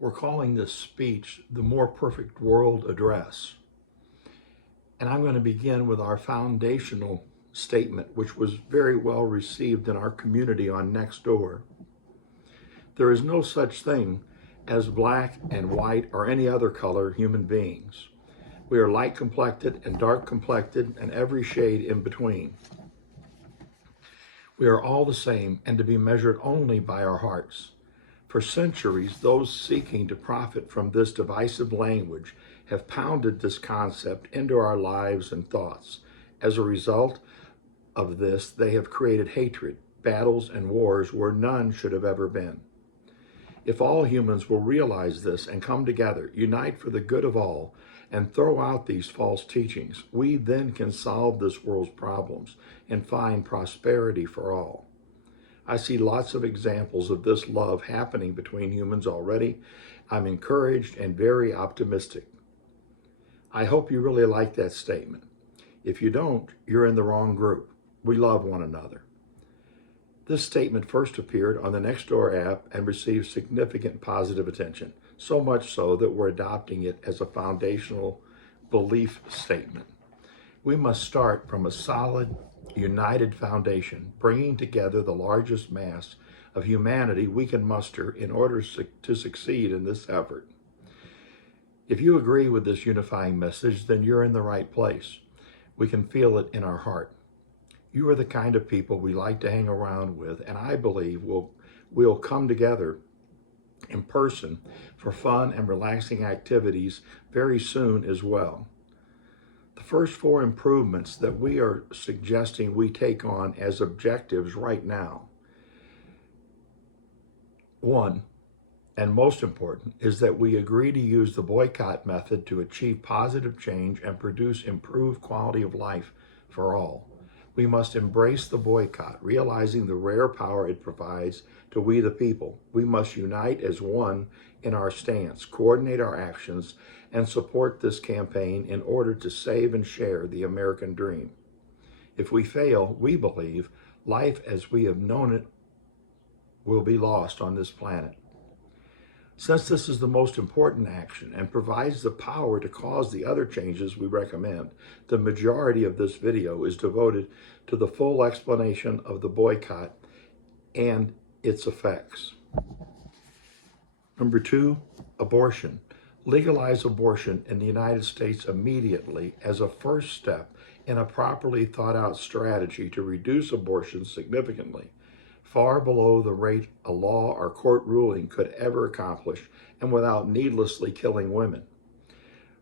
We're calling this speech the More Perfect World Address. And I'm going to begin with our foundational statement, which was very well received in our community on Nextdoor. There is no such thing as black and white or any other color human beings. We are light complected and dark complected and every shade in between. We are all the same and to be measured only by our hearts. For centuries, those seeking to profit from this divisive language have pounded this concept into our lives and thoughts. As a result of this, they have created hatred, battles, and wars where none should have ever been. If all humans will realize this and come together, unite for the good of all, and throw out these false teachings, we then can solve this world's problems and find prosperity for all. I see lots of examples of this love happening between humans already. I'm encouraged and very optimistic. I hope you really like that statement. If you don't, you're in the wrong group. We love one another. This statement first appeared on the Nextdoor app and received significant positive attention, so much so that we're adopting it as a foundational belief statement. We must start from a solid, united foundation, bringing together the largest mass of humanity we can muster in order to succeed in this effort. If you agree with this unifying message, then you're in the right place. We can feel it in our heart. You are the kind of people we like to hang around with, and I believe we'll come together in person for fun and relaxing activities very soon as well. The first 4 improvements that we are suggesting we take on as objectives right now. 1, and most important, is that we agree to use the boycott method to achieve positive change and produce improved quality of life for all. We must embrace the boycott, realizing the rare power it provides to we the people. We must unite as one in our stance, coordinate our actions, and support this campaign in order to save and share the American dream. If we fail, we believe life as we have known it will be lost on this planet. Since this is the most important action and provides the power to cause the other changes we recommend, the majority of this video is devoted to the full explanation of the boycott and its effects. Number 2, abortion. Legalize abortion in the United States immediately as a first step in a properly thought out strategy to reduce abortion significantly, far below the rate a law or court ruling could ever accomplish, and without needlessly killing women.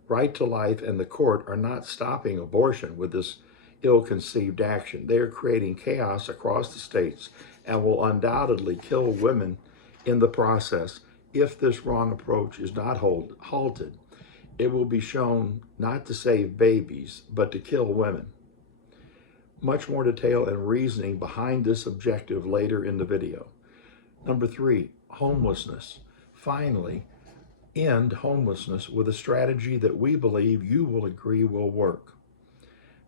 Right to life and the court are not stopping abortion with this ill-conceived action. They are creating chaos across the states and will undoubtedly kill women in the process. If this wrong approach is not halted, it will be shown not to save babies, but to kill women. Much more detail and reasoning behind this objective later in the video. Number 3, homelessness. Finally, end homelessness with a strategy that we believe you will agree will work.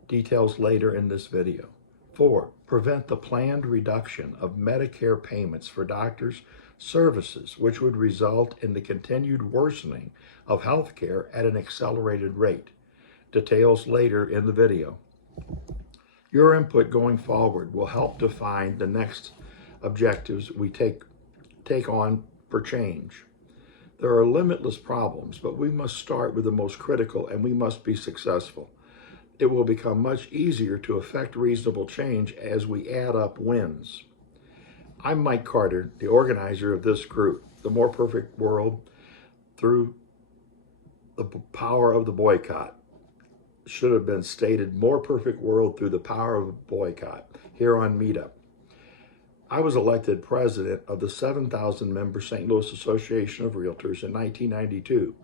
Details later in this video. 4, prevent the planned reduction of Medicare payments for doctors' services, which would result in the continued worsening of health care at an accelerated rate. Details later in the video. Your input going forward will help define the next objectives we take on for change. There are limitless problems, but we must start with the most critical and we must be successful. It will become much easier to effect reasonable change as we add up wins. I'm Mike Carter, the organizer of this group, The More Perfect World Through the Power of the Boycott. Should have been stated, More Perfect World Through the Power of a Boycott, here on Meetup. I was elected president of the 7,000-member St. Louis Association of Realtors in 1992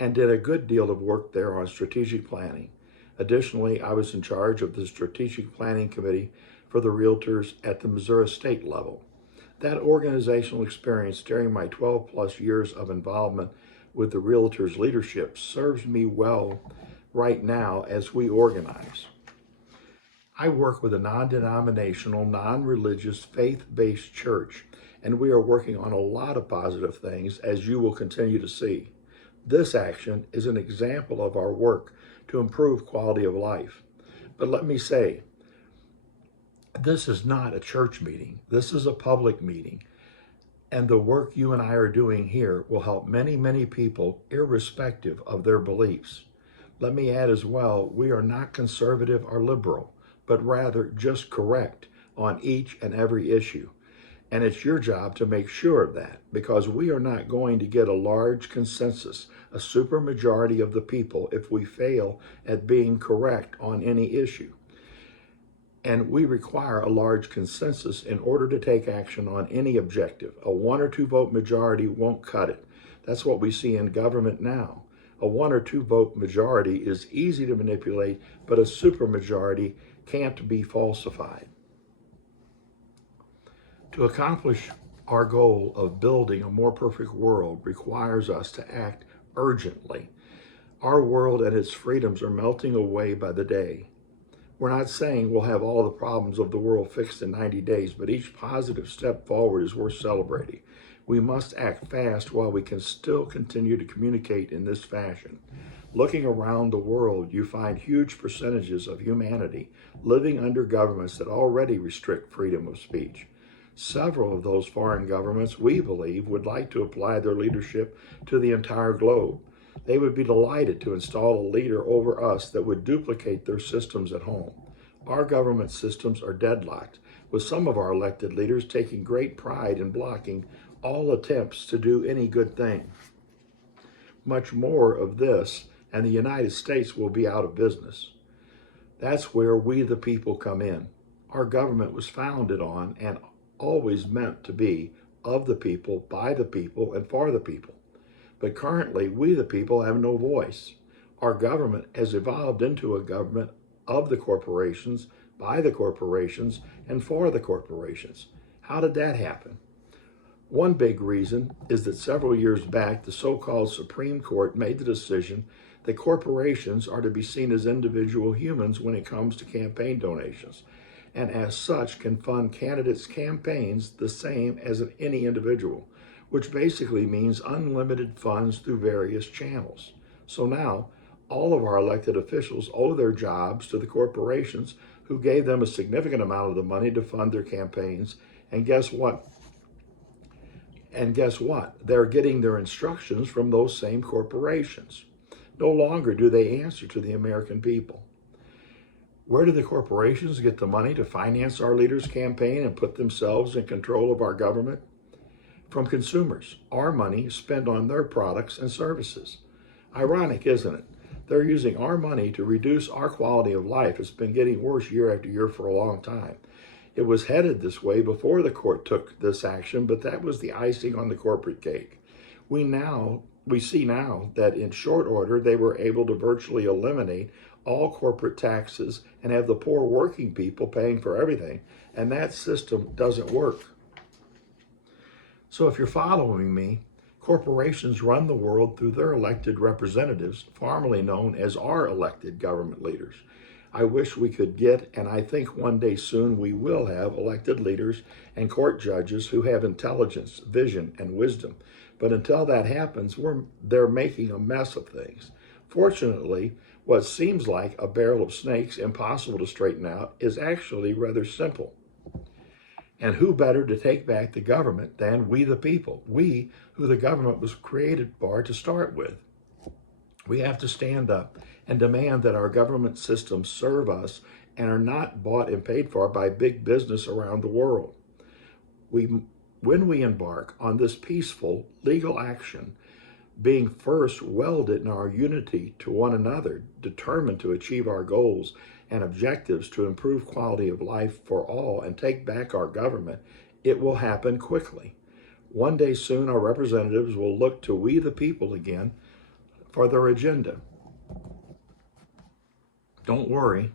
and did a good deal of work there on strategic planning. Additionally, I was in charge of the Strategic Planning Committee for the Realtors at the Missouri state level. That organizational experience during my 12-plus years of involvement with the Realtors leadership serves me well right now as we organize. I work with a non-denominational, non-religious, faith-based church and we are working on a lot of positive things, as you will continue to see. This action is an example of our work to improve quality of life. But let me say, this is not a church meeting. This is a public meeting. And the work you and I are doing here will help many, many people, irrespective of their beliefs. Let me add as well, we are not conservative or liberal, but rather just correct on each and every issue. And it's your job to make sure of that, because we are not going to get a large consensus, a supermajority of the people, if we fail at being correct on any issue. And we require a large consensus in order to take action on any objective. A 1 or 2 vote majority won't cut it. That's what we see in government now. A 1 or 2 vote majority is easy to manipulate, but a supermajority can't be falsified. To accomplish our goal of building a more perfect world requires us to act urgently. Our world and its freedoms are melting away by the day. We're not saying we'll have all the problems of the world fixed in 90 days, but each positive step forward is worth celebrating. We must act fast while we can still continue to communicate in this fashion. Looking around the world, you find huge percentages of humanity living under governments that already restrict freedom of speech. Several of those foreign governments, we believe, would like to apply their leadership to the entire globe. They would be delighted to install a leader over us that would duplicate their systems at home. Our government systems are deadlocked, with some of our elected leaders taking great pride in blocking all attempts to do any good thing. Much more of this, and the United States will be out of business. That's where we the people come in. Our government was founded on and always meant to be of the people, by the people, and for the people. But currently, we the people have no voice. Our government has evolved into a government of the corporations, by the corporations, and for the corporations. How did that happen? One big reason is that several years back, the so-called Supreme Court made the decision that corporations are to be seen as individual humans when it comes to campaign donations, and as such can fund candidates' campaigns the same as any individual, which basically means unlimited funds through various channels. So now, all of our elected officials owe their jobs to the corporations who gave them a significant amount of the money to fund their campaigns. And guess what? They're getting their instructions from those same corporations. No longer do they answer to the American people. Where do the corporations get the money to finance our leaders' campaign and put themselves in control of our government? From consumers. Our money is spent on their products and services. Ironic, isn't it? They're using our money to reduce our quality of life. It's been getting worse year after year for a long time. It was headed this way before the court took this action, but that was the icing on the corporate cake. We see now that in short order, they were able to virtually eliminate all corporate taxes and have the poor working people paying for everything. And that system doesn't work. So if you're following me, corporations run the world through their elected representatives, formerly known as our elected government leaders. I wish we could get, and I think one day soon we will have, elected leaders and court judges who have intelligence, vision, and wisdom. But until that happens, they're making a mess of things. Fortunately, what seems like a barrel of snakes impossible to straighten out is actually rather simple. And who better to take back the government than we the people, we who the government was created for to start with. We have to stand up and demand that our government systems serve us and are not bought and paid for by big business around the world. When we embark on this peaceful legal action, being first welded in our unity to one another, determined to achieve our goals and objectives to improve quality of life for all and take back our government, it will happen quickly. One day soon, our representatives will look to we the people again for their agenda. Don't worry,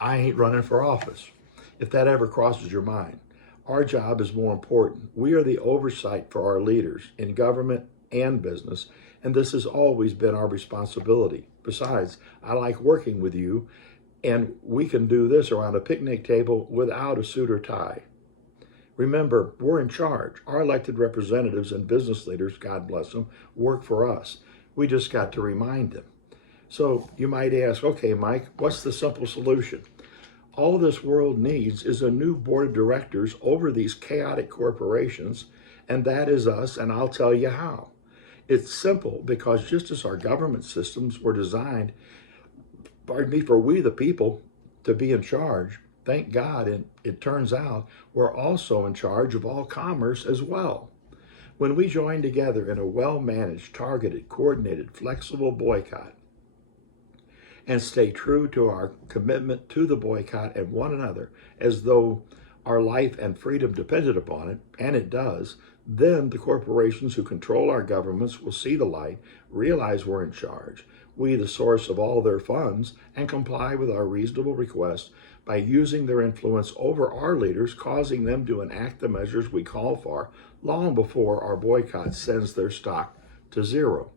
I ain't running for office, if that ever crosses your mind. Our job is more important. We are the oversight for our leaders in government and business, and this has always been our responsibility. Besides, I like working with you, and we can do this around a picnic table without a suit or tie. Remember, we're in charge. Our elected representatives and business leaders, God bless them, work for us. We just got to remind them. So you might ask, okay, Mike, what's the simple solution? All this world needs is a new board of directors over these chaotic corporations, and that is us, and I'll tell you how. It's simple because just as our government systems were designed, for we the people to be in charge, thank God, and it turns out we're also in charge of all commerce as well. When we join together in a well-managed, targeted, coordinated, flexible boycott, and stay true to our commitment to the boycott and one another as though our life and freedom depended upon it, and it does, then the corporations who control our governments will see the light, realize we're in charge, we the source of all their funds, and comply with our reasonable requests by using their influence over our leaders, causing them to enact the measures we call for long before our boycott sends their stock to zero.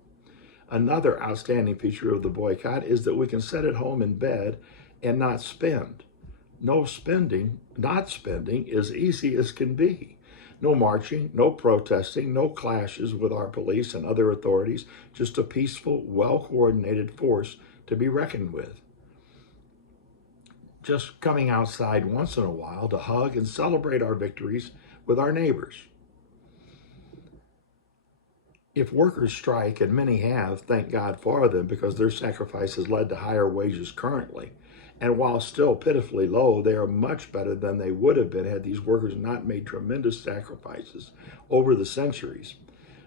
Another outstanding feature of the boycott is that we can sit at home in bed and not spend. Not spending is easy as can be. No marching, no protesting, no clashes with our police and other authorities, just a peaceful, well-coordinated force to be reckoned with. Just coming outside once in a while to hug and celebrate our victories with our neighbors. If workers strike, and many have, thank God for them, because their sacrifice has led to higher wages currently, and while still pitifully low, they are much better than they would have been had these workers not made tremendous sacrifices over the centuries.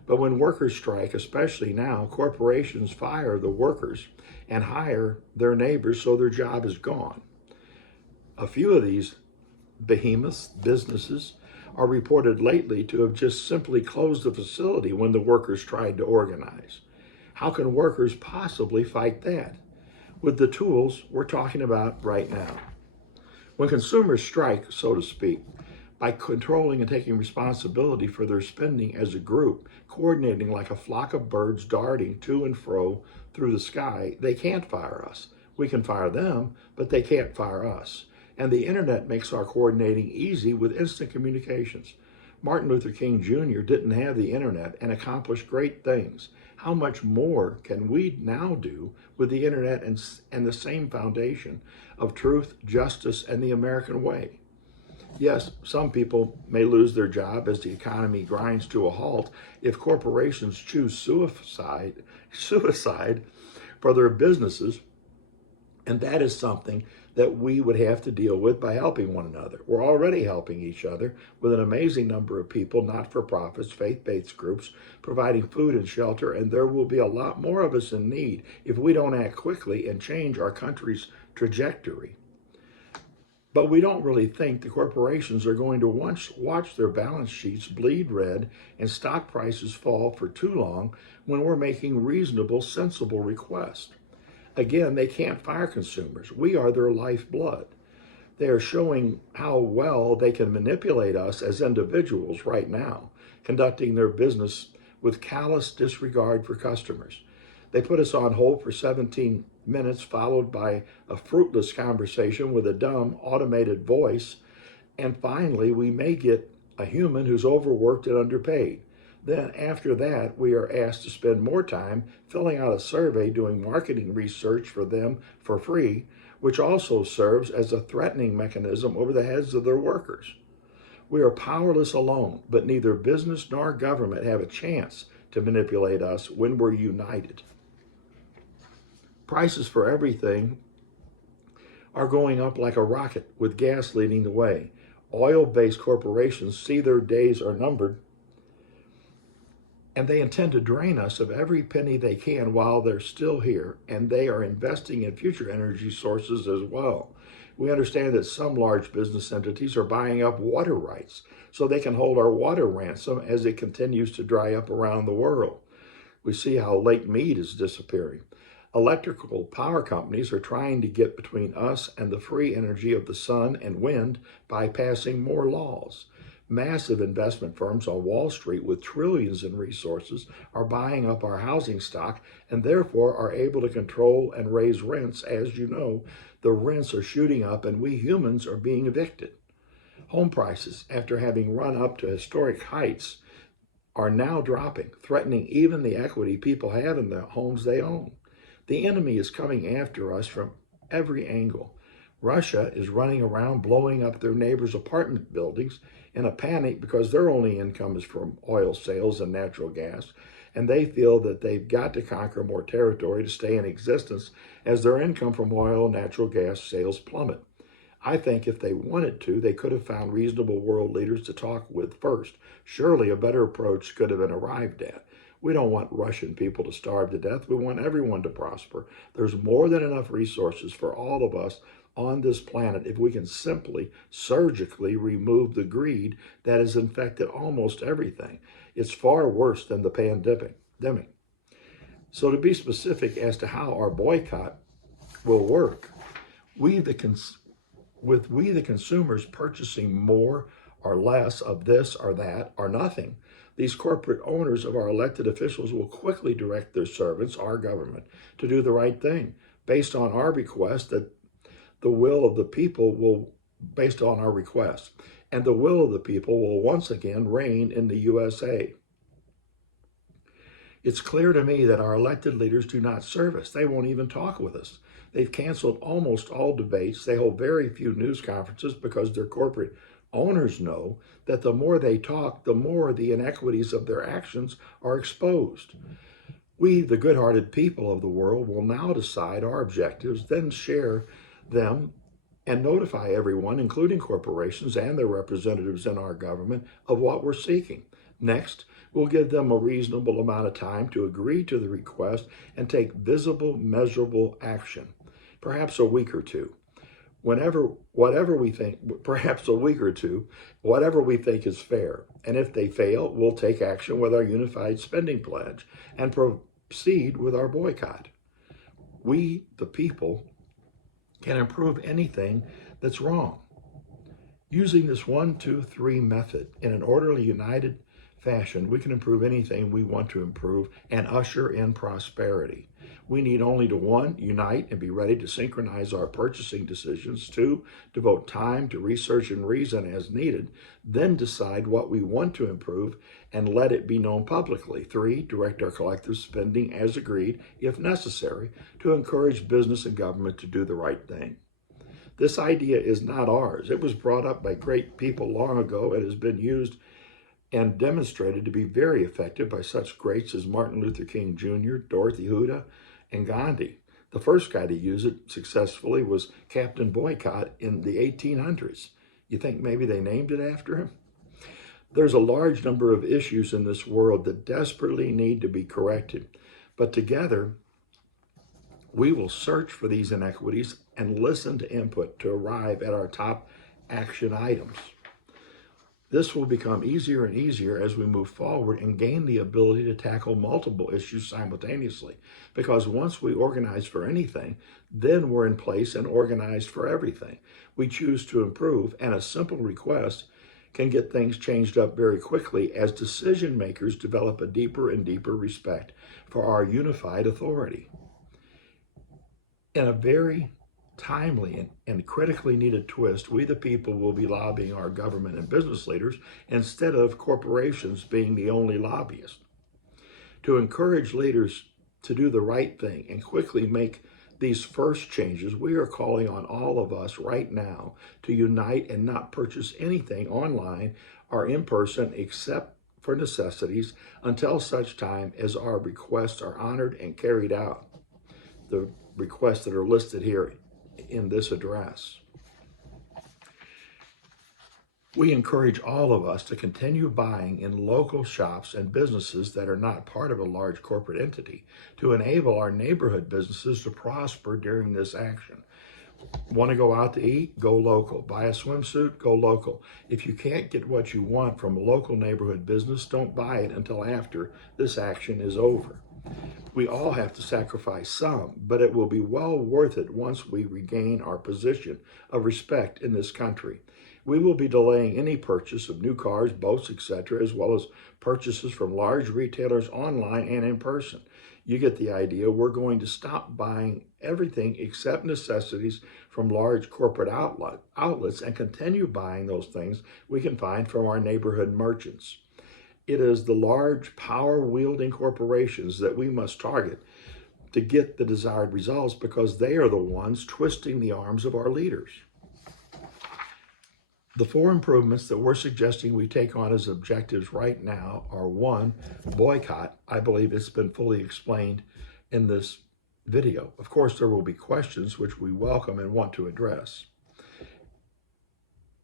But when workers strike, especially now, corporations fire the workers and hire their neighbors, so their job is gone. A few of these behemoths, businesses, are reported lately to have just simply closed the facility when the workers tried to organize. How can workers possibly fight that with the tools we're talking about right now? When consumers strike, so to speak, by controlling and taking responsibility for their spending as a group, coordinating like a flock of birds darting to and fro through the sky, they can't fire us. We can fire them, but they can't fire us. And the internet makes our coordinating easy with instant communications. Martin Luther King Jr. didn't have the internet and accomplished great things. How much more can we now do with the internet and the same foundation of truth, justice, and the American way? Yes, some people may lose their job as the economy grinds to a halt if corporations choose suicide for their businesses, and that is something that we would have to deal with by helping one another. We're already helping each other with an amazing number of people, not-for-profits, faith-based groups, providing food and shelter, and there will be a lot more of us in need if we don't act quickly and change our country's trajectory. But we don't really think the corporations are going to watch their balance sheets bleed red and stock prices fall for too long when we're making reasonable, sensible requests. Again, they can't fire consumers. We are their lifeblood. They are showing how well they can manipulate us as individuals right now, conducting their business with callous disregard for customers. They put us on hold for 17 minutes, followed by a fruitless conversation with a dumb automated voice. And finally, we may get a human who's overworked and underpaid. Then after that, we are asked to spend more time filling out a survey, doing marketing research for them for free, which also serves as a threatening mechanism over the heads of their workers. We are powerless alone, but neither business nor government have a chance to manipulate us when we're united. Prices for everything are going up like a rocket, with gas leading the way. Oil-based corporations see their days are numbered, and they intend to drain us of every penny they can while they're still here, and they are investing in future energy sources as well. We understand that some large business entities are buying up water rights so they can hold our water ransom as it continues to dry up around the world. We see how Lake Mead is disappearing. Electrical power companies are trying to get between us and the free energy of the sun and wind by passing more laws. Massive investment firms on Wall Street with trillions in resources are buying up our housing stock and therefore are able to control and raise rents. As you know, the rents are shooting up and we humans are being evicted. Home prices, after having run up to historic heights, are now dropping, threatening even the equity people have in the homes they own. The enemy is coming after us from every angle. Russia is running around blowing up their neighbors' apartment buildings in a panic because their only income is from oil sales and natural gas, and they feel that they've got to conquer more territory to stay in existence as their income from oil and natural gas sales plummet. I think if they wanted to, they could have found reasonable world leaders to talk with first. Surely a better approach could have been arrived at. We don't want Russian people to starve to death. We want everyone to prosper. There's more than enough resources for all of us on this planet if we can simply surgically remove the greed that has infected almost everything. It's far worse than the pandemic. So to be specific as to how our boycott will work, we the consumers purchasing more or less of this or that or nothing, these corporate owners of our elected officials will quickly direct their servants, our government, to do the right thing based on our request that the will of the people will, based on our request, and the will of the people will once again reign in the USA. It's clear to me that our elected leaders do not serve us. They won't even talk with us. They've canceled almost all debates. They hold very few news conferences because their corporate owners know that the more they talk, the more the inequities of their actions are exposed. We, the good-hearted people of the world, will now decide our objectives, then share them and notify everyone, including corporations and their representatives in our government, of what we're seeking. Next, we'll give them a reasonable amount of time to agree to the request and take visible, measurable action, perhaps a week or two. Whatever we think is fair. And if they fail, we'll take action with our unified spending pledge and proceed with our boycott. We, the people, can improve anything that's wrong. Using this 1, 2, 3 method in an orderly, united fashion, we can improve anything we want to improve and usher in prosperity. We need only to 1, unite and be ready to synchronize our purchasing decisions, 2, devote time to research and reason as needed, then decide what we want to improve and let it be known publicly, 3, direct our collective spending as agreed, if necessary, to encourage business and government to do the right thing. This idea is not ours. It was brought up by great people long ago and has been used and demonstrated to be very effective by such greats as Martin Luther King Jr., Dorothy Huda, and Gandhi. The first guy to use it successfully was Captain Boycott in the 1800s. You think maybe they named it after him? There's a large number of issues in this world that desperately need to be corrected, but together we will search for these inequities and listen to input to arrive at our top action items. This will become easier and easier as we move forward and gain the ability to tackle multiple issues simultaneously. Because once we organize for anything, then we're in place and organized for everything we choose to improve, and a simple request can get things changed up very quickly as decision makers develop a deeper and deeper respect for our unified authority. In a very timely and critically needed twist, we the people will be lobbying our government and business leaders instead of corporations being the only lobbyists. To encourage leaders to do the right thing and quickly make these first changes, we are calling on all of us right now to unite and not purchase anything online or in person except for necessities until such time as our requests are honored and carried out. The requests that are listed here in this address. We encourage all of us to continue buying in local shops and businesses that are not part of a large corporate entity to enable our neighborhood businesses to prosper during this action. Want to go out to eat? Go local. Buy a swimsuit? Go local. If you can't get what you want from a local neighborhood business, don't buy it until after this action is over. We all have to sacrifice some, but it will be well worth it once we regain our position of respect in this country. We will be delaying any purchase of new cars, boats, etc., as well as purchases from large retailers online and in person. You get the idea. We're going to stop buying everything except necessities from large corporate outlets and continue buying those things we can find from our neighborhood merchants. It is the large power-wielding corporations that we must target to get the desired results because they are the ones twisting the arms of our leaders. The 4 improvements that we're suggesting we take on as objectives right now are: 1, boycott. I believe it's been fully explained in this video. Of course, there will be questions which we welcome and want to address.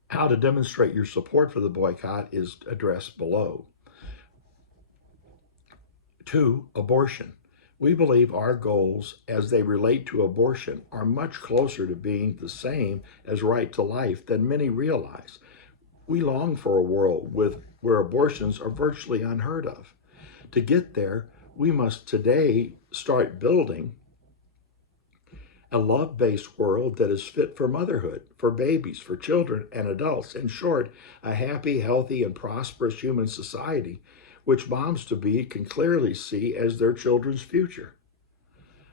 How to demonstrate your support for the boycott is addressed below. 2, abortion. We believe our goals as they relate to abortion are much closer to being the same as right to life than many realize. We long for a world where abortions are virtually unheard of. To get there, we must today start building a love-based world that is fit for motherhood, for babies, for children and adults. In short, a happy, healthy, and prosperous human society which moms-to-be can clearly see as their children's future.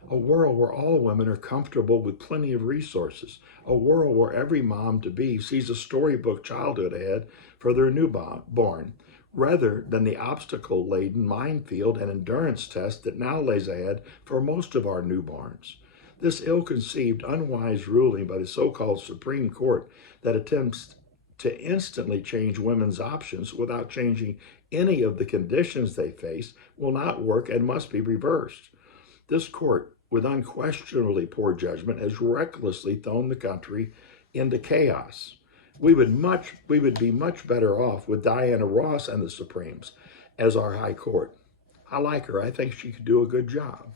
A world where all women are comfortable with plenty of resources. A world where every mom-to-be sees a storybook childhood ahead for their newborn, rather than the obstacle-laden minefield and endurance test that now lays ahead for most of our newborns. This ill-conceived, unwise ruling by the so-called Supreme Court that attempts to instantly change women's options without changing any of the conditions they face will not work and must be reversed. This court, with unquestionably poor judgment, has recklessly thrown the country into chaos. We would be much better off with Diana Ross and the Supremes as our high court. I like her. I think she could do a good job.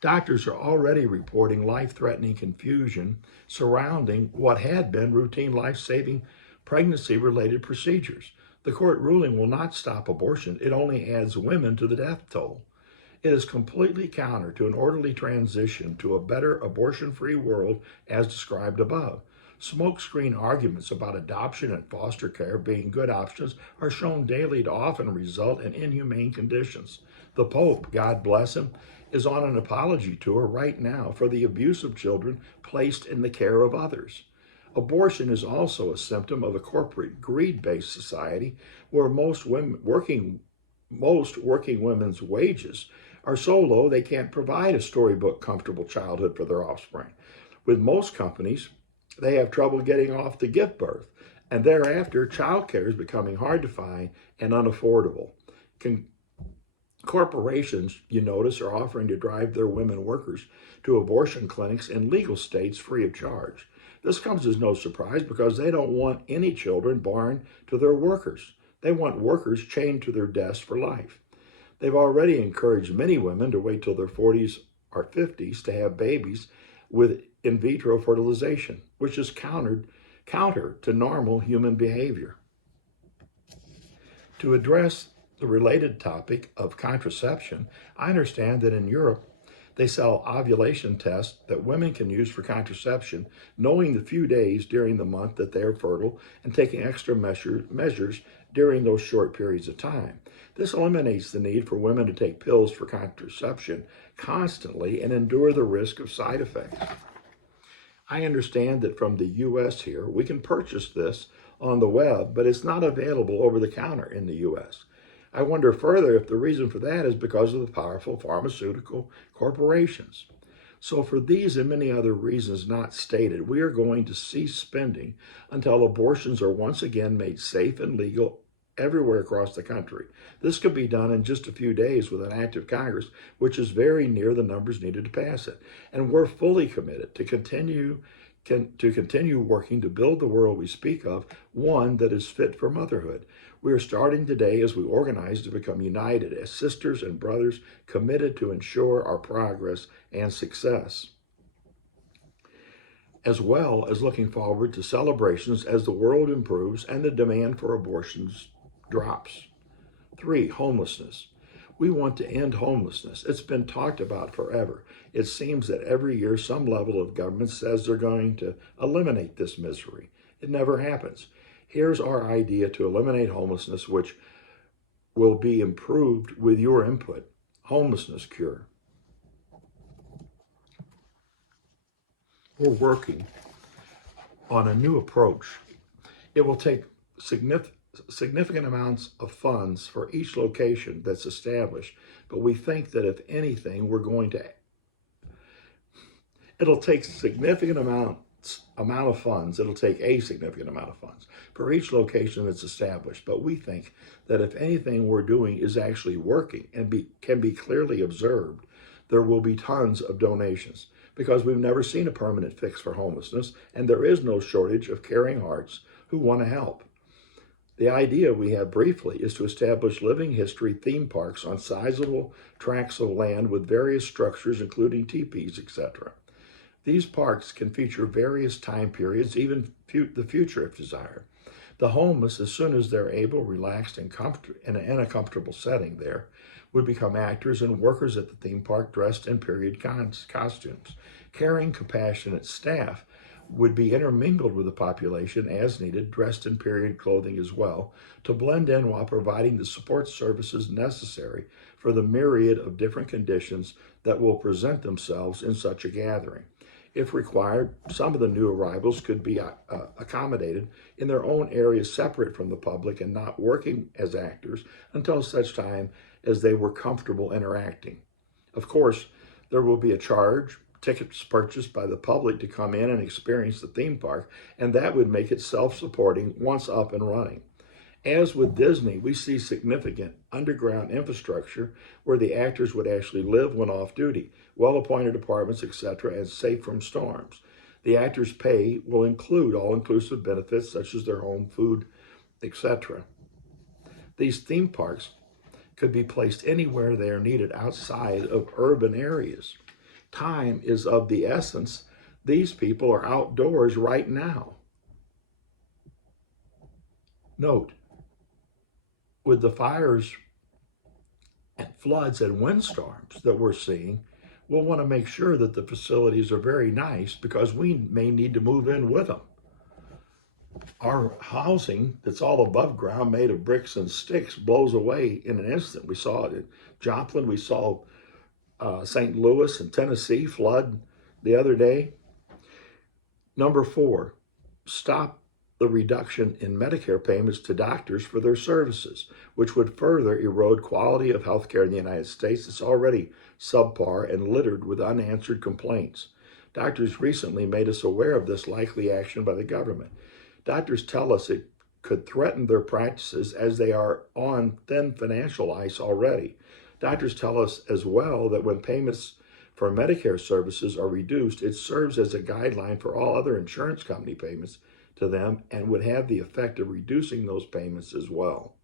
Doctors are already reporting life-threatening confusion surrounding what had been routine life-saving pregnancy-related procedures. The court ruling will not stop abortion. It only adds women to the death toll. It is completely counter to an orderly transition to a better abortion-free world as described above. Smokescreen arguments about adoption and foster care being good options are shown daily to often result in inhumane conditions. The Pope, God bless him, is on an apology tour right now for the abuse of children placed in the care of others. Abortion is also a symptom of a corporate greed-based society where most working women's wages are so low they can't provide a storybook comfortable childhood for their offspring. With most companies, they have trouble getting off to give birth, and thereafter childcare is becoming hard to find and unaffordable. Corporations, you notice, are offering to drive their women workers to abortion clinics in legal states free of charge. This comes as no surprise because they don't want any children born to their workers. They want workers chained to their desks for life. They've already encouraged many women to wait till their 40s or 50s to have babies with in vitro fertilization, which is counter to normal human behavior. To address the related topic of contraception, I understand that in Europe, they sell ovulation tests that women can use for contraception, knowing the few days during the month that they are fertile and taking extra measures during those short periods of time. This eliminates the need for women to take pills for contraception constantly and endure the risk of side effects. I understand that from the U.S. here, we can purchase this on the web, but it's not available over the counter in the U.S. I wonder further if the reason for that is because of the powerful pharmaceutical corporations. So for these and many other reasons not stated, we are going to cease spending until abortions are once again made safe and legal everywhere across the country. This could be done in just a few days with an act of Congress, which is very near the numbers needed to pass it. And we're fully committed to continue working to build the world we speak of, one that is fit for motherhood. We are starting today as we organize to become united as sisters and brothers committed to ensure our progress and success, as well as looking forward to celebrations as the world improves and the demand for abortions drops. 3, homelessness. We want to end homelessness. It's been talked about forever. It seems that every year some level of government says they're going to eliminate this misery. It never happens. Here's our idea to eliminate homelessness, which will be improved with your input. Homelessness cure. We're working on a new approach. It will take significant amounts of funds for each location that's established, but we think that if anything, it'll take a significant amount of funds for each location that's established. But we think that if anything we're doing is actually working and can be clearly observed, there will be tons of donations, because we've never seen a permanent fix for homelessness, and there is no shortage of caring hearts who want to help. The idea we have briefly is to establish living history theme parks on sizable tracts of land with various structures, including teepees, etc. These parks can feature various time periods, even the future if desired. The homeless, as soon as they're able, relaxed, and in a comfortable setting there, would become actors and workers at the theme park dressed in period costumes. Caring, compassionate staff would be intermingled with the population as needed, dressed in period clothing as well, to blend in while providing the support services necessary for the myriad of different conditions that will present themselves in such a gathering. If required, some of the new arrivals could be accommodated in their own areas separate from the public and not working as actors until such time as they were comfortable interacting. Of course, there will be a charge, tickets purchased by the public to come in and experience the theme park, and that would make it self-supporting once up and running. As with Disney, we see significant underground infrastructure where the actors would actually live when off duty, well-appointed apartments, etc., and safe from storms. The actors' pay will include all-inclusive benefits such as their home, food, etc. These theme parks could be placed anywhere they are needed outside of urban areas. Time is of the essence. These people are outdoors right now. Note, with the fires and floods and windstorms that we're seeing, we'll want to make sure that the facilities are very nice, because we may need to move in with them. Our housing that's all above ground, made of bricks and sticks, blows away in an instant. We saw it at Joplin. We saw St. Louis and Tennessee flood the other day. Number 4, stop the reduction in Medicare payments to doctors for their services, which would further erode quality of healthcare in the United States. It's already subpar and littered with unanswered complaints. Doctors recently made us aware of this likely action by the government. Doctors tell us it could threaten their practices as they are on thin financial ice already. Doctors tell us as well that when payments for Medicare services are reduced, it serves as a guideline for all other insurance company payments to them and would have the effect of reducing those payments as well.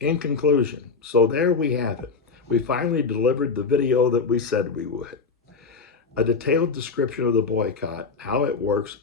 In conclusion, so there we have it. We finally delivered the video that we said we would. A detailed description of the boycott, how it works,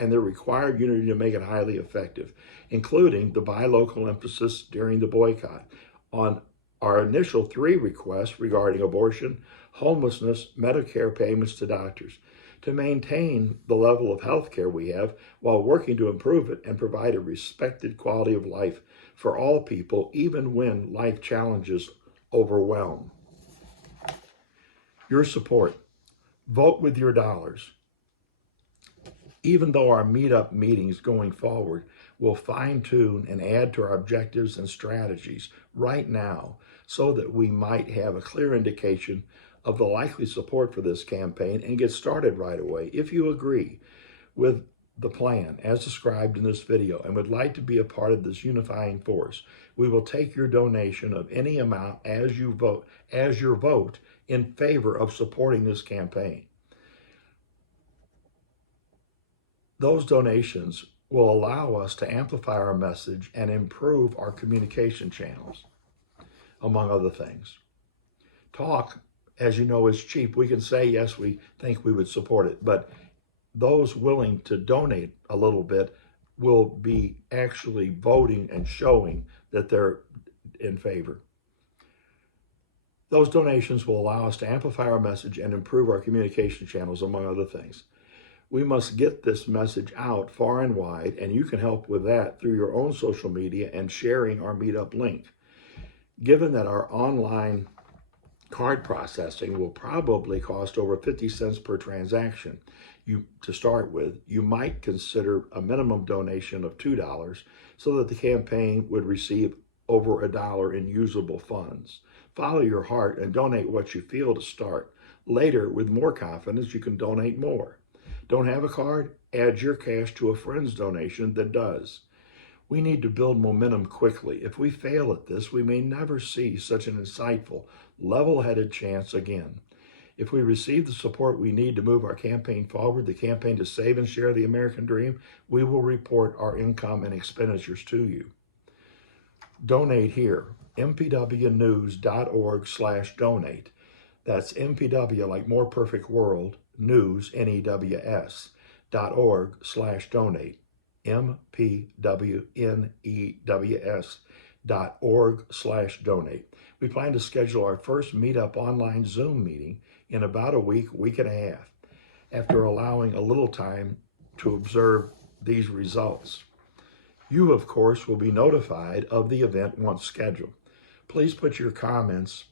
and the required unity to make it highly effective, including the buy local emphasis during the boycott on our initial 3 requests regarding abortion, homelessness, Medicare payments to doctors, to maintain the level of health care we have while working to improve it and provide a respected quality of life for all people, even when life challenges overwhelm. Your support. Vote with your dollars. Even though our meetup meetings going forward will fine-tune and add to our objectives and strategies right now, so that we might have a clear indication of the likely support for this campaign and get started right away. If you agree with the plan as described in this video and would like to be a part of this unifying force, we will take your donation of any amount as your vote in favor of supporting this campaign. Those donations will allow us to amplify our message and improve our communication channels, among other things. Talk, as you know, is cheap. We can say, yes, we think we would support it, but those willing to donate a little bit will be actually voting and showing that they're in favor. Those donations will allow us to amplify our message and improve our communication channels, among other things. We must get this message out far and wide, and you can help with that through your own social media and sharing our meetup link. Given that our online card processing will probably cost over 50 cents per transaction to start with, you might consider a minimum donation of $2 so that the campaign would receive over $1 in usable funds. Follow your heart and donate what you feel to start. Later, with more confidence, you can donate more. Don't have a card? Add your cash to a friend's donation that does. We need to build momentum quickly. If we fail at this, we may never see such an insightful, level-headed chance again. If we receive the support we need to move our campaign forward, the campaign to save and share the American dream, we will report our income and expenditures to you. Donate here, mpwnews.org/donate. That's MPW, like More Perfect World, News, NEWS, .org/donate. mpwnews.org/donate. We plan to schedule our first meetup online Zoom meeting in about a week and a half, after allowing a little time to observe these results. You, of course, will be notified of the event once scheduled. Please put your comments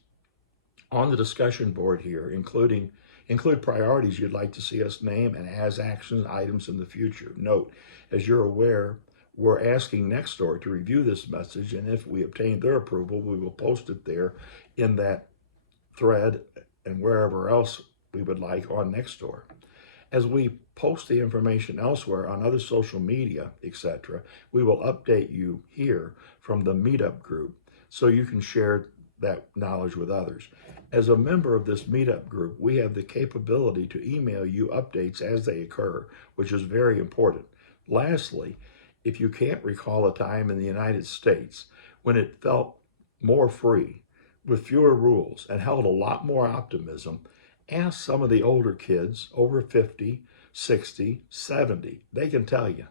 on the discussion board here, include priorities you'd like to see us name and as action items in the future. Note, as you're aware, we're asking Nextdoor to review this message, and if we obtain their approval, we will post it there in that thread and wherever else we would like on Nextdoor. As we post the information elsewhere on other social media, etc., we will update you here from the meetup group so you can share that knowledge with others. As a member of this meetup group, we have the capability to email you updates as they occur, which is very important. Lastly, if you can't recall a time in the United States when it felt more free, with fewer rules, and held a lot more optimism, ask some of the older kids over 50, 60, 70. They can tell you.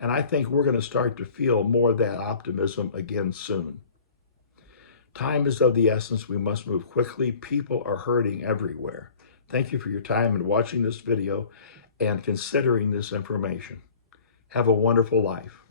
And I think we're going to start to feel more of that optimism again soon. Time is of the essence. We must move quickly. People are hurting everywhere. Thank you for your time and watching this video and considering this information. Have a wonderful life.